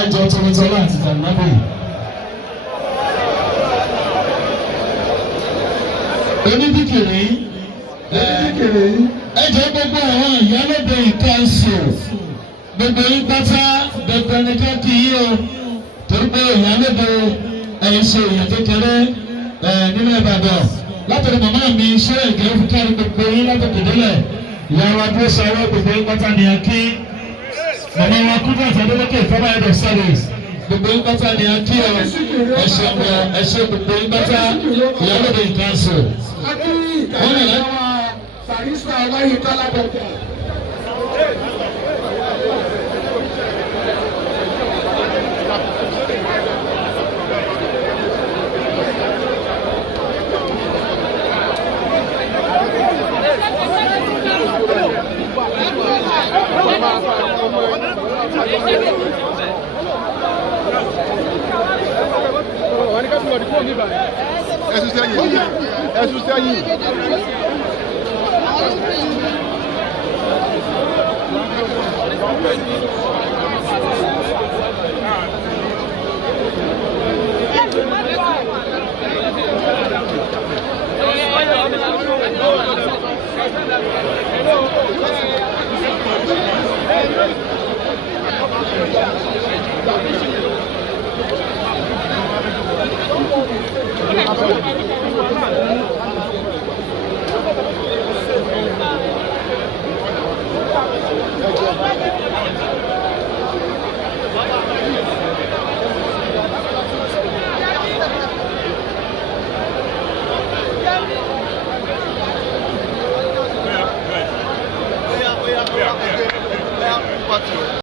ẹjọ́ tọmọtọmọ àti tàbí onídìkìrì ẹjọ́ gbogbo àwọn ìyálóde ìkànsù gbogbo yín pátá dandan ní ká kí yí o torí pé ìyálóde ẹ̀yìn ṣe èèyàn kékeré nínú Ìbàdàn látọ̀dọ̀ màmá mi ṣé èké fún kárí gbogbo yín látọ̀dọ̀ délẹ̀ ìyàwó adúró sáré gbogbo yín pátá ní akí màmá wa kúndà àtàdélókè former head of service gbogbo yín pátá ní akí o ẹ̀ṣẹ̀ gbogbo yín pátá ìyálóde ìkànsù. wọ́n lè lẹ́wọ̀n Sàrísà Ọláyé Ladoja.